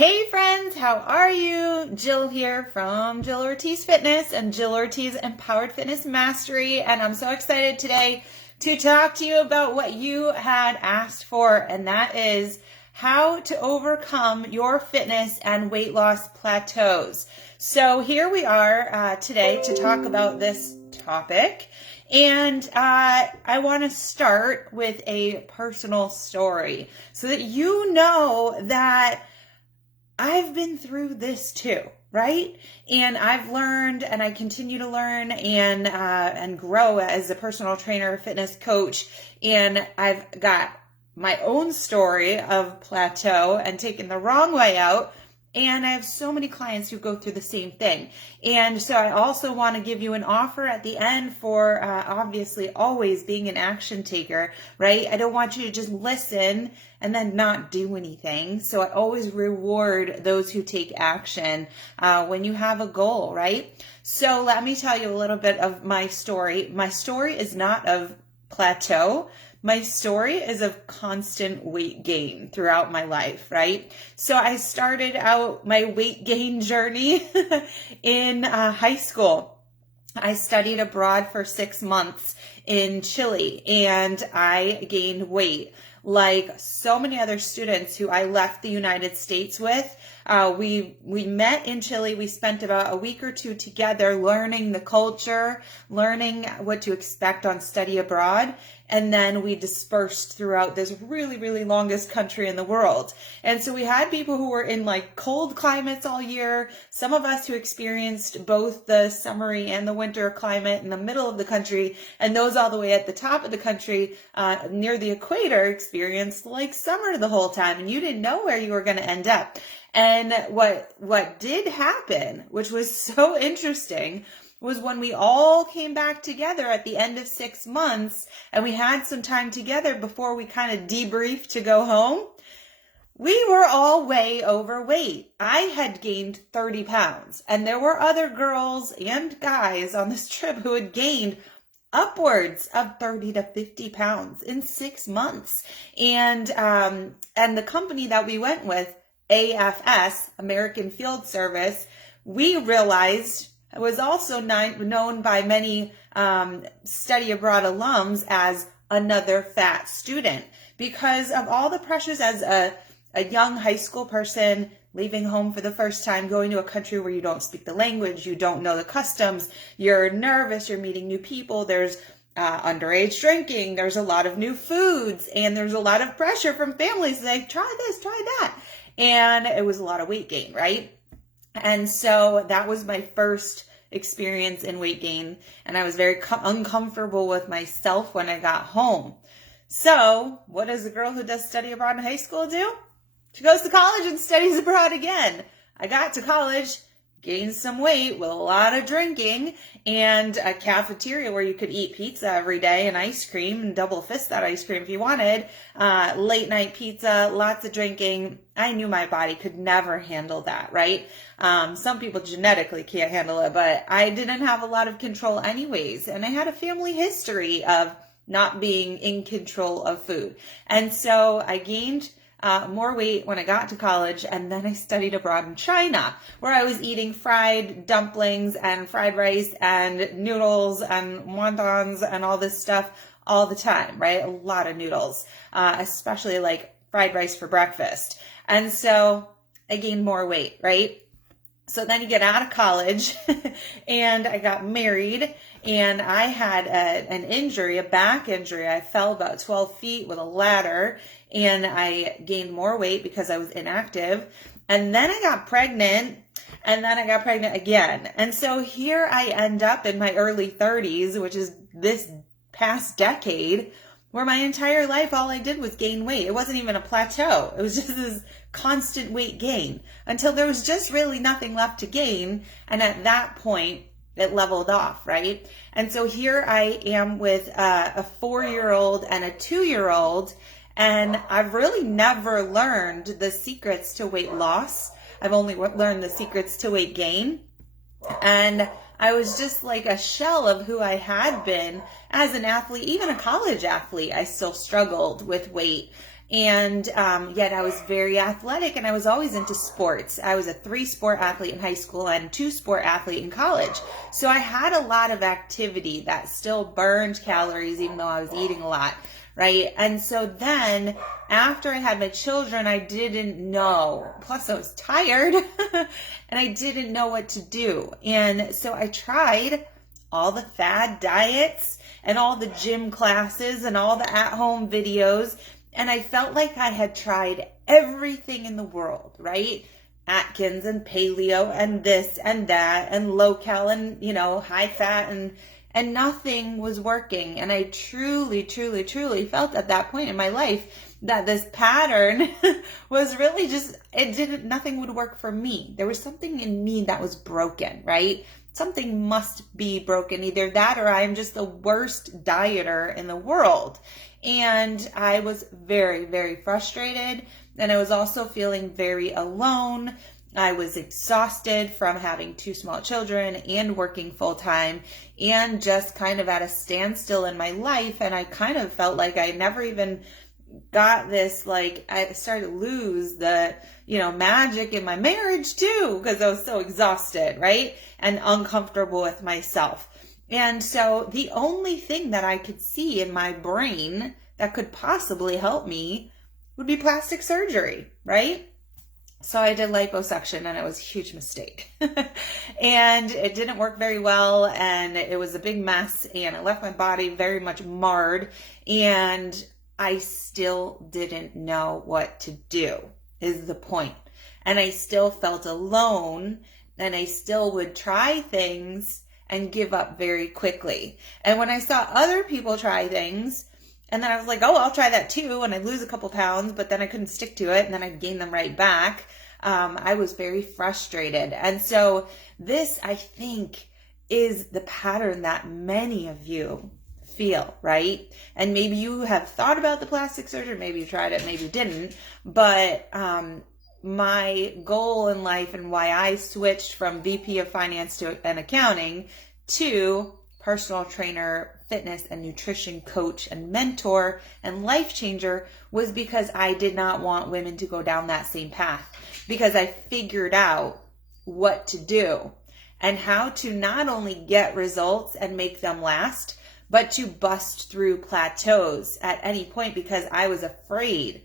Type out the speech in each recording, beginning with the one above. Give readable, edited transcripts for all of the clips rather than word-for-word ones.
Hey friends, how are you? Jill here from Jill Ortiz Fitness and Jill Ortiz Empowered Fitness Mastery, and I'm so excited today to talk to you about what you had asked for, and that is how to overcome your fitness and weight loss plateaus. So here we are today to talk about this topic, and I want to start with a personal story so that you know that I've been through this too, right? And I've learned, and I continue to learn and grow as a personal trainer, fitness coach. And I've got my own story of plateau and taking the wrong way out. And I have so many clients who go through the same thing. And so I also want to give you an offer at the end for obviously always being an action taker, right? I don't want you to just listen and then not do anything. So I always reward those who take action when you have a goal, right? So let me tell you a little bit of my story. My story is not of plateau. My story is of constant weight gain throughout my life, right? So I started out my weight gain journey in high school. I studied abroad for 6 months in Chile, and I gained weight. Like so many other students who I left the United States with, we met in Chile. We spent about a week or two together learning the culture, learning what to expect on study abroad. And then we dispersed throughout this really, really longest country in the world. And so we had people who were in like cold climates all year. Some of us who experienced both the summery and the winter climate in the middle of the country, and those all the way at the top of the country near the equator experienced like summer the whole time, and you didn't know where you were going to end up. And what did happen, which was so interesting, was when we all came back together at the end of 6 months and we had some time together before we kind of debriefed to go home, we were all way overweight. I had gained 30 pounds, and there were other girls and guys on this trip who had gained upwards of 30 to 50 pounds in 6 months. And the company that we went with, AFS, American Field Service, we realized was also known by many study abroad alums as another fat student, because of all the pressures as a young high school person leaving home for the first time, going to a country where you don't speak the language, you don't know the customs, you're nervous, you're meeting new people, there's underage drinking, there's a lot of new foods, and there's a lot of pressure from families like, try this, try that. And it was a lot of weight gain, right? And so that was my first experience in weight gain, and I was very uncomfortable with myself when I got home. So what does a girl who does study abroad in high school do? She goes to college and studies abroad again. I got to college, gained some weight with a lot of drinking and a cafeteria where you could eat pizza every day and ice cream and double fist that ice cream if you wanted. Late night pizza, lots of drinking. I knew my body could never handle that, right? Some people genetically can't handle it, but I didn't have a lot of control anyways. And I had a family history of not being in control of food. And so I gained more weight when I got to college, and then I studied abroad in China, where I was eating fried dumplings and fried rice and noodles and wontons and all this stuff all the time, right? A lot of noodles, especially like fried rice for breakfast. And so I gained more weight, right? So then you get out of college and I got married, and I had an injury, a back injury. I fell about 12 feet with a ladder, and I gained more weight because I was inactive. And then I got pregnant, and then I got pregnant again. And so here I end up in my early 30s, which is this past decade, where my entire life all I did was gain weight. It wasn't even a plateau. It was just this constant weight gain until there was just really nothing left to gain. And at that point, it leveled off, right? And so here I am with a 4-year-old and a 2-year-old, and I've really never learned the secrets to weight loss. I've only learned the secrets to weight gain. And I was just like a shell of who I had been as an athlete, even a college athlete. I still struggled with weight. And yet I was very athletic, and I was always into sports. I was a 3-sport athlete in high school and 2-sport athlete in college. So I had a lot of activity that still burned calories, even though I was eating a lot, right? And so then after I had my children, I didn't know. Plus I was tired and I didn't know what to do. And so I tried all the fad diets and all the gym classes and all the at-home videos. And I felt like I had tried everything in the world, right? Atkins and paleo and this and that and low cal and, high fat, and nothing was working. And I truly, truly, truly felt at that point in my life that this pattern was really just, nothing would work for me. There was something in me that was broken, right? Something must be broken. Either that or I'm just the worst dieter in the world. And I was very, very frustrated. And I was also feeling very alone. I was exhausted from having 2 small children and working full time and just kind of at a standstill in my life. And I kind of felt like I never even got this, I started to lose the, magic in my marriage too, because I was so exhausted, right? And uncomfortable with myself. And so the only thing that I could see in my brain that could possibly help me would be plastic surgery, right? So I did liposuction, and it was a huge mistake. And it didn't work very well, and it was a big mess, and it left my body very much marred, and I still didn't know what to do, is the point. And I still felt alone, and I still would try things and give up very quickly. And when I saw other people try things, and then I was like, oh, I'll try that too, and I'd lose a couple pounds, but then I couldn't stick to it, and then I'd gain them right back. I was very frustrated. And so this, I think, is the pattern that many of you feel, right? And maybe you have thought about the plastic surgery, maybe you tried it, maybe you didn't, but my goal in life and why I switched from VP of Finance and Accounting to personal trainer, fitness and nutrition coach and mentor and life changer was because I did not want women to go down that same path, because I figured out what to do and how to not only get results and make them last, but to bust through plateaus at any point, because I was afraid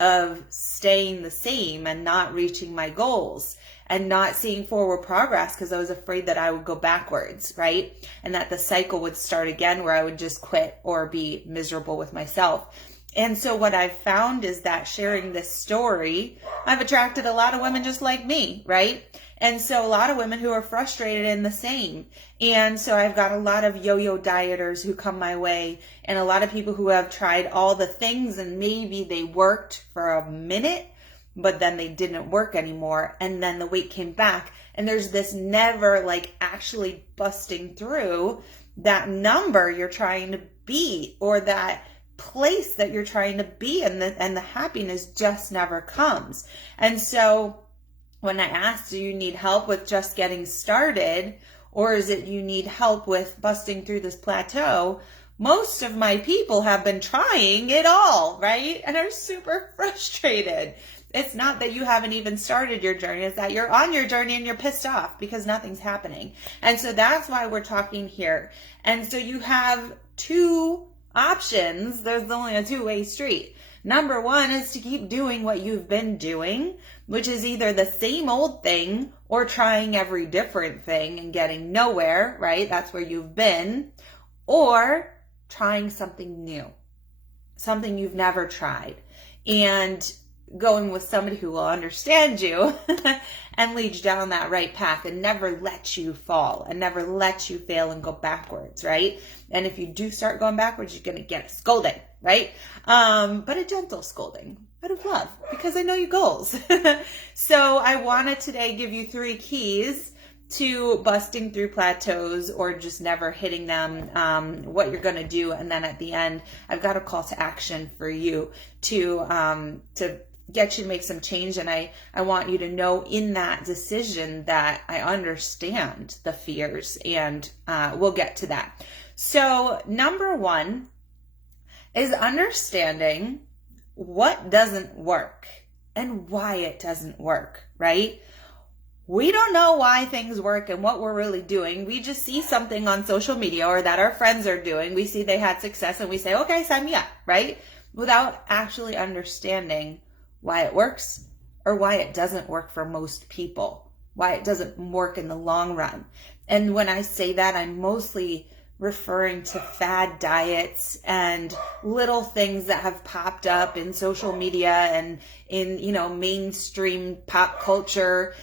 of staying the same and not reaching my goals and not seeing forward progress, because I was afraid that I would go backwards, right? And that the cycle would start again where I would just quit or be miserable with myself. And so what I've found is that sharing this story, I've attracted a lot of women just like me, right? And so a lot of women who are frustrated in the same. And so I've got a lot of yo-yo dieters who come my way, and a lot of people who have tried all the things and maybe they worked for a minute, but then they didn't work anymore. And then the weight came back, and there's this never actually busting through that number you're trying to beat, or that place that you're trying to be, and the happiness just never comes. And so when I asked, do you need help with just getting started, or is it you need help with busting through this plateau? Most of my people have been trying it all, right? And are super frustrated. It's not that you haven't even started your journey. It's that you're on your journey and you're pissed off because nothing's happening. And so that's why we're talking here. And so you have 2 options. There's only a 2-way street. Number 1 is to keep doing what you've been doing, which is either the same old thing or trying every different thing and getting nowhere, right? That's where you've been. Or trying something new, something you've never tried, and going with somebody who will understand you and lead you down that right path and never let you fall and never let you fail and go backwards, right? And if you do start going backwards, you're going to get a scolding, right? But a gentle scolding out of love, because I know your goals. So I want to today give you 3 keys to busting through plateaus or just never hitting them, what you're going to do. And then at the end, I've got a call to action for you to get you to make some change. And I want you to know in that decision that I understand the fears, and we'll get to that. So number 1 is understanding what doesn't work and why it doesn't work, right? We don't know why things work and what we're really doing. We just see something on social media or that our friends are doing. We see they had success and we say, okay, sign me up, right? Without actually understanding why it works or why it doesn't work for most people, why it doesn't work in the long run. And when I say that, I'm mostly referring to fad diets and little things that have popped up in social media and in, mainstream pop culture,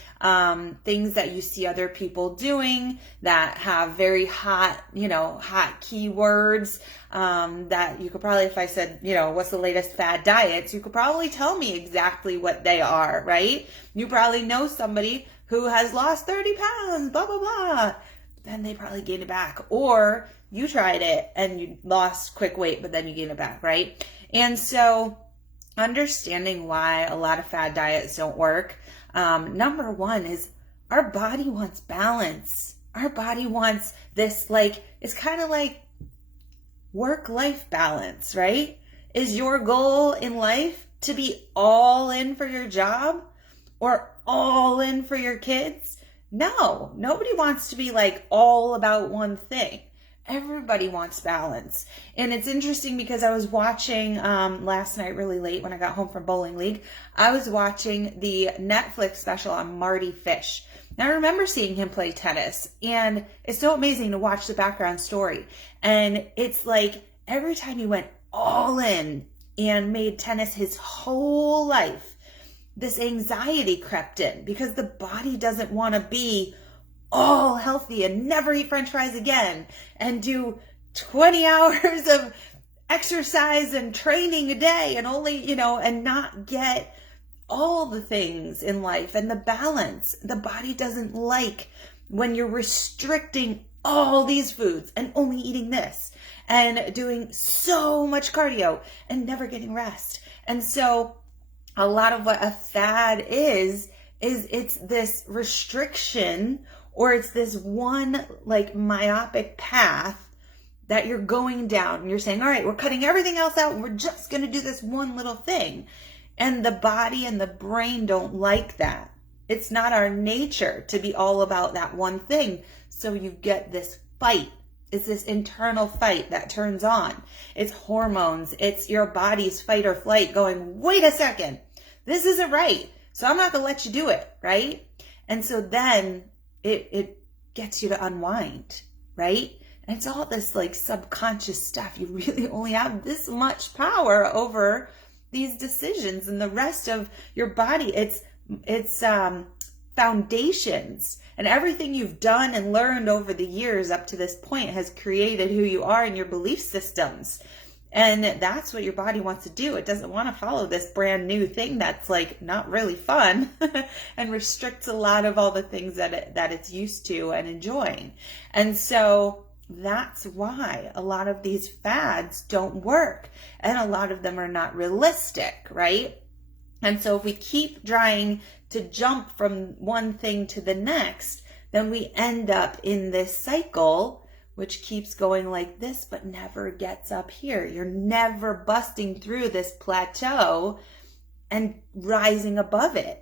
things that you see other people doing that have very hot keywords, that you could probably, if I said, what's the latest fad diets, you could probably tell me exactly what they are, right? You probably know somebody who has lost 30 pounds, blah, blah, blah. Then they probably gained it back. Or you tried it and you lost quick weight, but then you gained it back, right? And so understanding why a lot of fad diets don't work, number one is our body wants balance. Our body wants this, it's kind of like work-life balance, right? Is your goal in life to be all in for your job or all in for your kids? No, nobody wants to be all about one thing. Everybody wants balance. And it's interesting because I was watching last night really late when I got home from bowling league. I was watching the Netflix special on Marty Fish. Now I remember seeing him play tennis, and it's so amazing to watch the background story. And it's like every time he went all in and made tennis his whole life, this anxiety crept in because the body doesn't want to be all healthy and never eat French fries again and do 20 hours of exercise and training a day and only, and not get all the things in life and the balance. The body doesn't like when you're restricting all these foods and only eating this and doing so much cardio and never getting rest. And so a lot of what a fad is it's this restriction, or it's this one myopic path that you're going down and you're saying, all right, we're cutting everything else out and we're just going to do this one little thing. And the body and the brain don't like that. It's not our nature to be all about that one thing. So you get this fight. It's this internal fight that turns on. It's hormones. It's your body's fight or flight going, wait a second, this isn't right. So I'm not going to let you do it, right? And so then it gets you to unwind, right? And it's all this subconscious stuff. You really only have this much power over these decisions, and the rest of your body, it's foundations, and everything you've done and learned over the years up to this point has created who you are and your belief systems. And that's what your body wants to do. It doesn't want to follow this brand new thing that's not really fun and restricts a lot of all the things that it's used to and enjoying. And so that's why a lot of these fads don't work, and a lot of them are not realistic, right? And so if we keep trying to jump from one thing to the next, then we end up in this cycle which keeps going like this but never gets up here. You're never busting through this plateau and rising above it.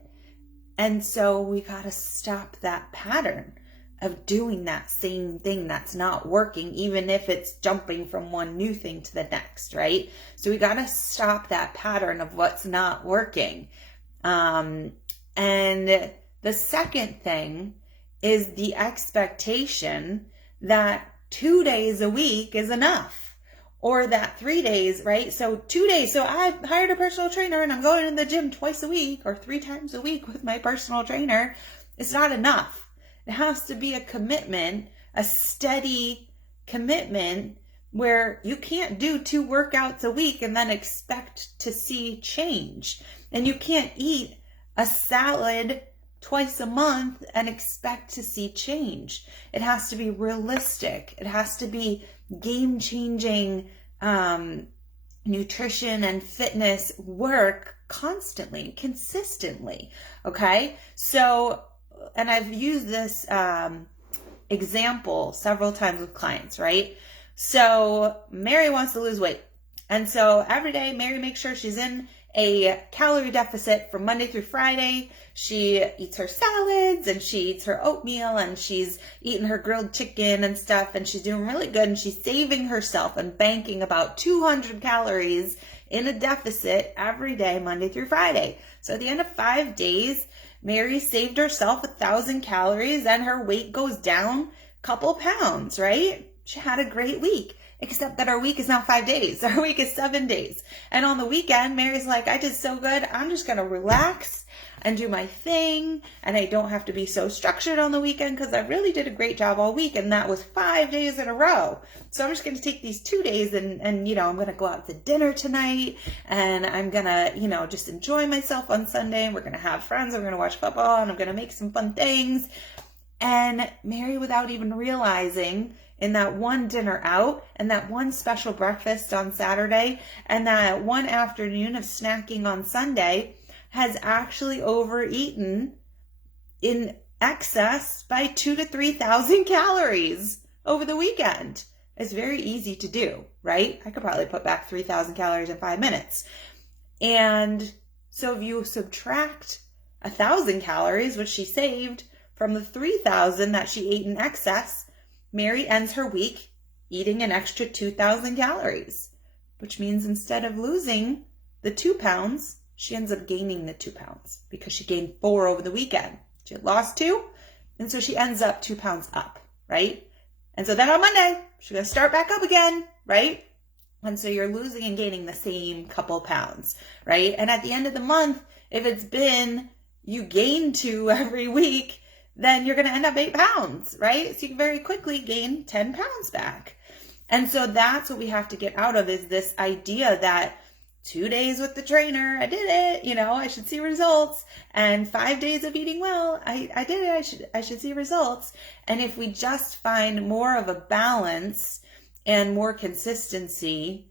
And so we got to stop that pattern of doing that same thing that's not working, even if it's jumping from one new thing to the next, right? So we got to stop that pattern of what's not working. And the second thing is the expectation that 2 days a week is enough, or that 3 days, right? So 2 days. So I hired a personal trainer and I'm going to the gym twice a week or 3 times a week with my personal trainer. It's not enough. It has to be a commitment, a steady commitment, where you can't do 2 workouts a week and then expect to see change. And you can't eat a salad twice a month and expect to see change. It has to be realistic. It has to be game-changing nutrition and fitness work constantly, consistently. Okay? So, and I've used this example several times with clients, right? So Mary wants to lose weight. And so every day Mary makes sure she's in a calorie deficit from Monday through Friday. She eats her salads and she eats her oatmeal and she's eating her grilled chicken and stuff, and she's doing really good, and she's saving herself and banking about 200 calories in a deficit every day, Monday through Friday. So at the end of 5 days, Mary saved herself 1,000 calories and her weight goes down a couple pounds, right? She had a great week. Except that our week is not 5 days. Our week is 7 days. And on the weekend, Mary's like, I did so good. I'm just going to relax and do my thing. And I don't have to be so structured on the weekend because I really did a great job all week. And that was 5 days in a row. So I'm just going to take these 2 days and I'm going to go out to dinner tonight. And I'm going to, just enjoy myself on Sunday. And we're going to have friends. We're going to watch football and I'm going to make some fun things. And Mary, without even realizing, in that one dinner out and that one special breakfast on Saturday and that one afternoon of snacking on Sunday, has actually overeaten in excess by 2,000 to 3,000 calories over the weekend. It's very easy to do, right? I could probably put back 3,000 calories in 5 minutes. And so if you subtract 1,000 calories, which she saved, from the 3,000 that she ate in excess, Mary ends her week eating an extra 2,000 calories, which means instead of losing the 2 pounds, she ends up gaining the 2 pounds because she gained 4 over the weekend. She had lost 2, and so she ends up 2 pounds up, right? And so then on Monday, she's going to start back up again, right? And so you're losing and gaining the same couple pounds, right? And at the end of the month, if it's been you gain 2 every week, then you're going to end up 8 pounds, right? So you can very quickly gain 10 pounds back. And so that's what we have to get out of, is this idea that 2 days with the trainer, I did it, I should see results. And 5 days of eating well, I did it, I should see results. And if we just find more of a balance and more consistency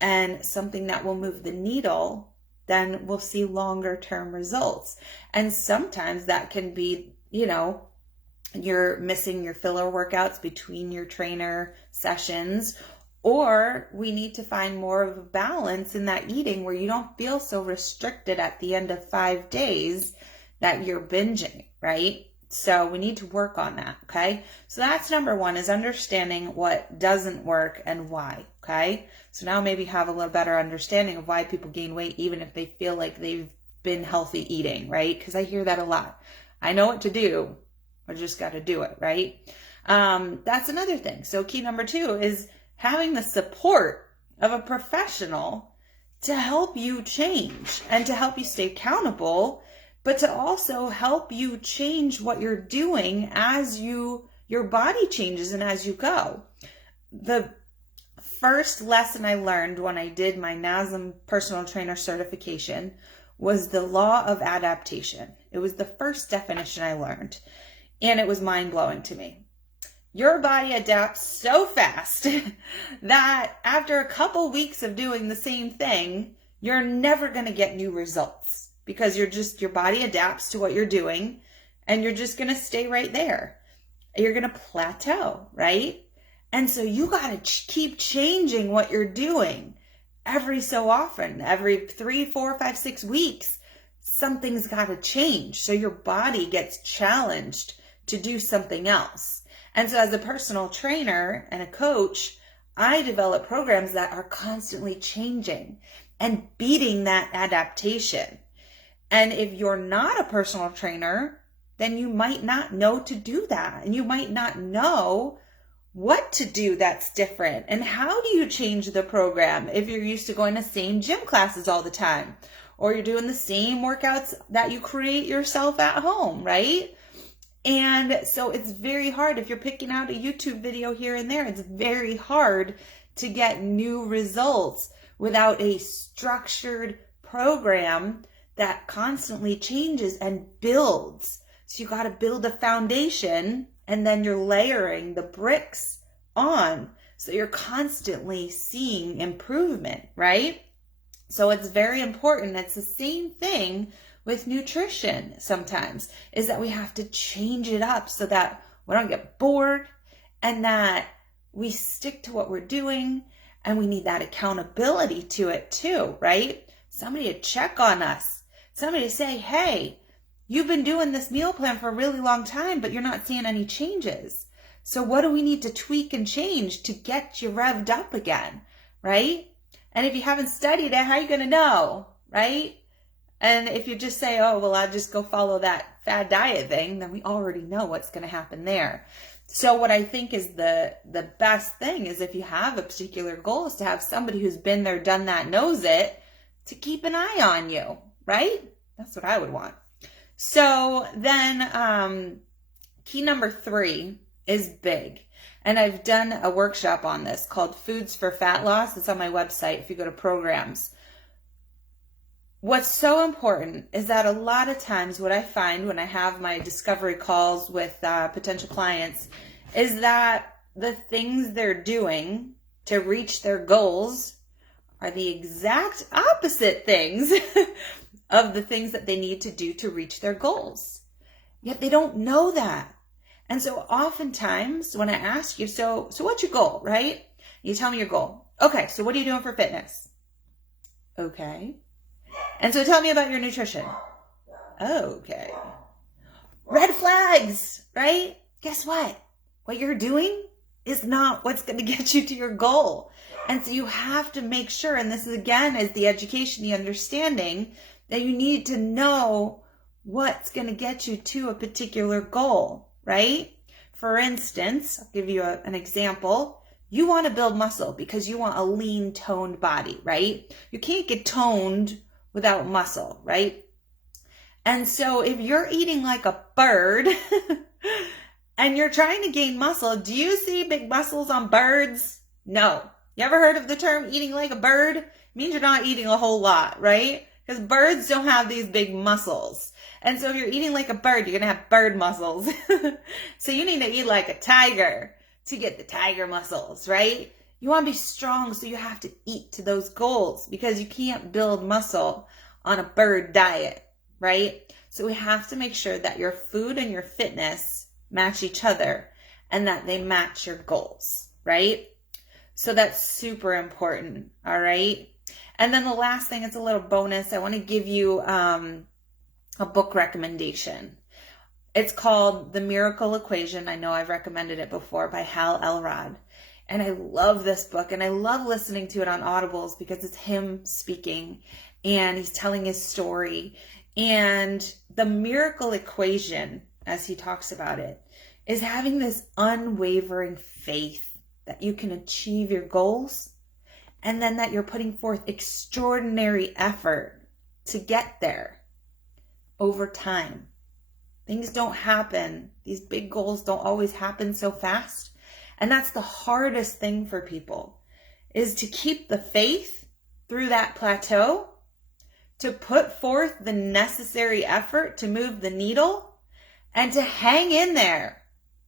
and something that will move the needle, then we'll see longer term results. And sometimes that can be, you're missing your filler workouts between your trainer sessions, or we need to find more of a balance in that eating where you don't feel so restricted at the end of 5 days that you're binging, right? So we need to work on that, okay? So that's number one, is understanding what doesn't work and why, okay? So now maybe have a little better understanding of why people gain weight even if they feel like they've been healthy eating, right? Because I hear that a lot. I know what to do. I just got to do it, right? That's another thing. So key number 2 is having the support of a professional to help you change and to help you stay accountable, but to also help you change what you're doing as your body changes and as you go. The first lesson I learned when I did my NASM personal trainer certification was the law of adaptation. It was the first definition I learned, and it was mind-blowing to me. Your body adapts so fast that after a couple weeks of doing the same thing, you're never going to get new results because your body adapts to what you're doing, and you're just going to stay right there. You're going to plateau, right? And so you got to keep changing what you're doing. Every so often, every 3, 4, 5, 6 weeks, something's got to change. So your body gets challenged to do something else. And so as a personal trainer and a coach, I develop programs that are constantly changing and beating that adaptation. And if you're not a personal trainer, then you might not know to do that. And you might not know what to do that's different. And how do you change the program if you're used to going to the same gym classes all the time? Or you're doing the same workouts that you create yourself at home, right? And so it's very hard. If you're picking out a YouTube video here and there, it's very hard to get new results without a structured program that constantly changes and builds. So you got to build a foundation, and then you're layering the bricks on. So you're constantly seeing improvement, right? So it's very important. It's the same thing with nutrition sometimes, is that we have to change it up so that we don't get bored and that we stick to what we're doing, and we need that accountability to it too, right? somebody to check on us, somebody to say, hey, you've been doing this meal plan for a really long time, but you're not seeing any changes. So what do we need to tweak and change to get you revved up again, right? And if you haven't studied it, how are you going to know, right? And if you just say, oh, well, I'll just go follow that fad diet thing, then we already know what's going to happen there. So what I think is the best thing is if you have a particular goal is to have somebody who's been there, done that, knows it, to keep an eye on you, right? That's what I would want. So then key number 3 is big. And I've done a workshop on this called Foods for Fat Loss. It's on my website if you go to programs. What's so important is that a lot of times what I find when I have my discovery calls with potential clients is that the things they're doing to reach their goals are the exact opposite things of the things that they need to do to reach their goals. Yet they don't know that. And so oftentimes when I ask you, so what's your goal, right? You tell me your goal. Okay, so what are you doing for fitness? Okay. And so tell me about your nutrition. Okay. Red flags, right? Guess what? What you're doing is not what's going to get you to your goal. And so you have to make sure, and this is again is the education, the understanding, that you need to know what's going to get you to a particular goal, right? For instance, I'll give you an example. You want to build muscle because you want a lean, toned body, right? You can't get toned without muscle, right? And so if you're eating like a bird and you're trying to gain muscle, do you see big muscles on birds? No. You ever heard of the term eating like a bird? It means you're not eating a whole lot, right? Because birds don't have these big muscles. And so if you're eating like a bird, you're going to have bird muscles. So you need to eat like a tiger to get the tiger muscles, right? You want to be strong, so you have to eat to those goals because you can't build muscle on a bird diet, right? So we have to make sure that your food and your fitness match each other and that they match your goals, right? So that's super important, all right? And then the last thing, it's a little bonus. I want to give you a book recommendation. It's called The Miracle Equation. I know I've recommended it before, by Hal Elrod. And I love this book, and I love listening to it on Audibles because it's him speaking and he's telling his story. And the miracle equation, as he talks about it, is having this unwavering faith that you can achieve your goals and then that you're putting forth extraordinary effort to get there over time. Things don't happen. These big goals don't always happen so fast. And that's the hardest thing for people, is to keep the faith through that plateau, to put forth the necessary effort to move the needle, and to hang in there,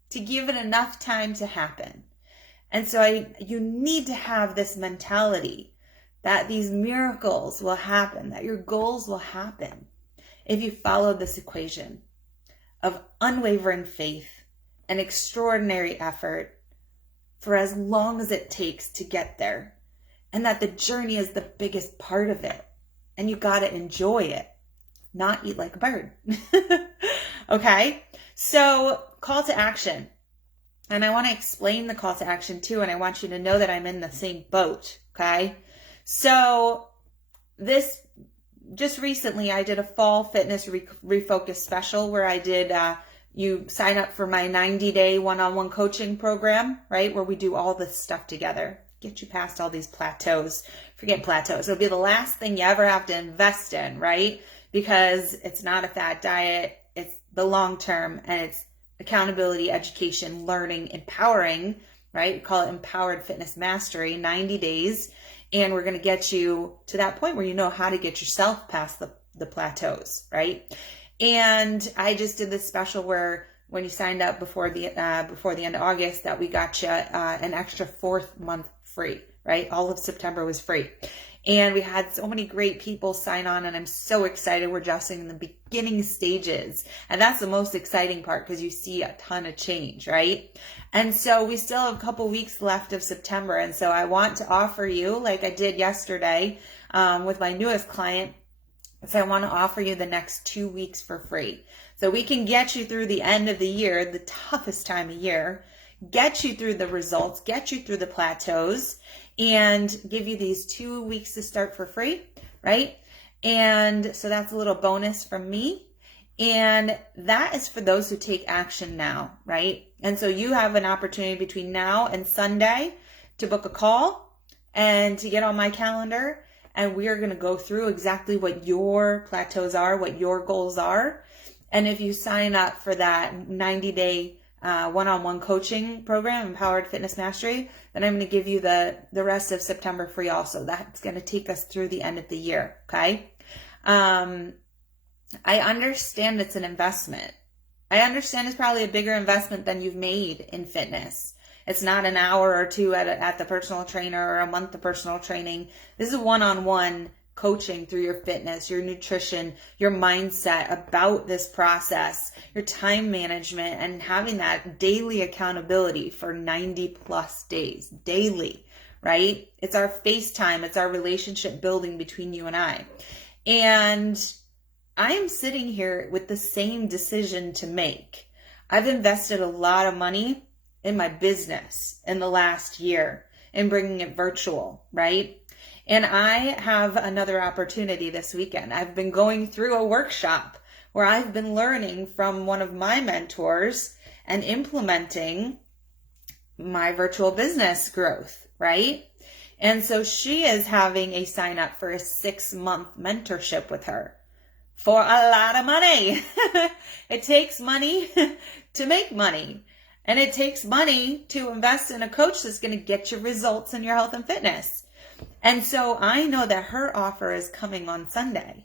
to give it enough time to happen. And so you need to have this mentality that these miracles will happen, that your goals will happen if you follow this equation of unwavering faith and extraordinary effort for as long as it takes to get there, and that the journey is the biggest part of it, and you got to enjoy it, not eat like a bird. Okay, so call to action, and I want to explain the call to action too, and I want you to know that I'm in the same boat. Okay, so this just recently I did a fall fitness refocus special where I did you sign up for my 90-day one-on-one coaching program, right? Where we do all this stuff together. Get you past all these plateaus. Forget plateaus. It'll be the last thing you ever have to invest in, right? Because it's not a fad diet. It's the long term, and it's accountability, education, learning, empowering, right? We call it Empowered Fitness Mastery, 90 days. And we're going to get you to that point where you know how to get yourself past the plateaus, right? And I just did this special where when you signed up before the end of August, that we got you an extra 4th month free, right? All of September was free. And we had so many great people sign on, and I'm so excited. We're just in the beginning stages. And that's the most exciting part because you see a ton of change, right? And so we still have a couple weeks left of September. And so I want to offer you, like I did yesterday, with my newest client. So I want to offer you the next 2 weeks for free. So we can get you through the end of the year, the toughest time of year, get you through the results, get you through the plateaus, and give you these 2 weeks to start for free, right? And so that's a little bonus from me. And that is for those who take action now, right? And so you have an opportunity between now and Sunday to book a call and to get on my calendar. And we are going to go through exactly what your plateaus are, what your goals are. And if you sign up for that 90-day one-on-one coaching program, Empowered Fitness Mastery, then I'm going to give you the rest of September free also. That's going to take us through the end of the year, okay? I understand it's an investment. I understand it's probably a bigger investment than you've made in fitness. It's not an hour or two at the personal trainer or a month of personal training. This is one-on-one coaching through your fitness, your nutrition, your mindset about this process, your time management, and having that daily accountability for 90 plus days, daily, right? It's our FaceTime. It's our relationship building between you and I. And I'm sitting here with the same decision to make. I've invested a lot of money in my business in the last year in bringing it virtual, right? And I have another opportunity this weekend. I've been going through a workshop where I've been learning from one of my mentors and implementing my virtual business growth, right? And so she is having a sign up for a 6-month mentorship with her for a lot of money. It takes money to make money. And it takes money to invest in a coach that's going to get you results in your health and fitness. And so I know that her offer is coming on Sunday.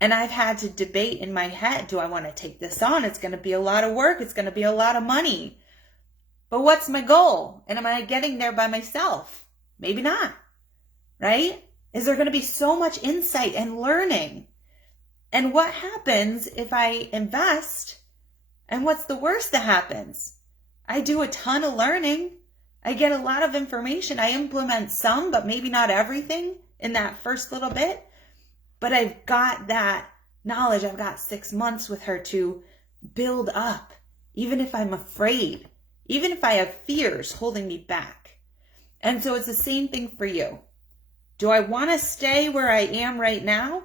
And I've had to debate in my head, do I want to take this on? It's going to be a lot of work. It's going to be a lot of money. But what's my goal? And am I getting there by myself? Maybe not, right? Is there going to be so much insight and learning? And what happens if I invest? And what's the worst that happens? I do a ton of learning. I get a lot of information. I implement some, but maybe not everything in that first little bit. But I've got that knowledge. I've got 6 months with her to build up, even if I'm afraid, even if I have fears holding me back. And so it's the same thing for you. Do I want to stay where I am right now?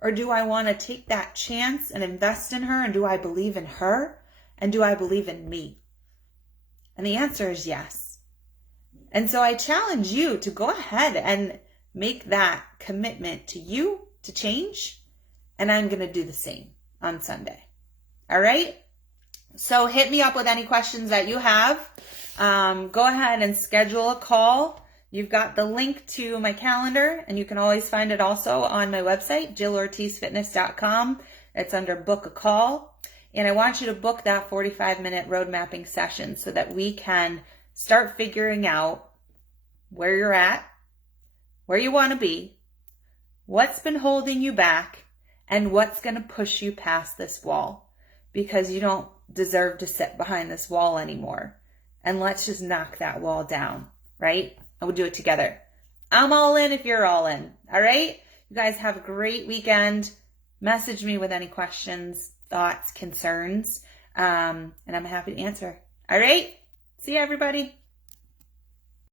Or do I want to take that chance and invest in her? And do I believe in her? And do I believe in me? And the answer is yes. And so I challenge you to go ahead and make that commitment to you to change. And I'm going to do the same on Sunday. All right? So hit me up with any questions that you have. Go ahead and schedule a call. You've got the link to my calendar, and you can always find it also on my website, jillortizfitness.com. It's under book a call. And I want you to book that 45-minute road mapping session so that we can start figuring out where you're at, where you want to be, what's been holding you back, and what's going to push you past this wall, because you don't deserve to sit behind this wall anymore. And let's just knock that wall down, right? And we'll do it together. I'm all in if you're all in. All right? You guys have a great weekend. Message me with any questions, thoughts, concerns, and I'm happy to answer. All right? See you, everybody.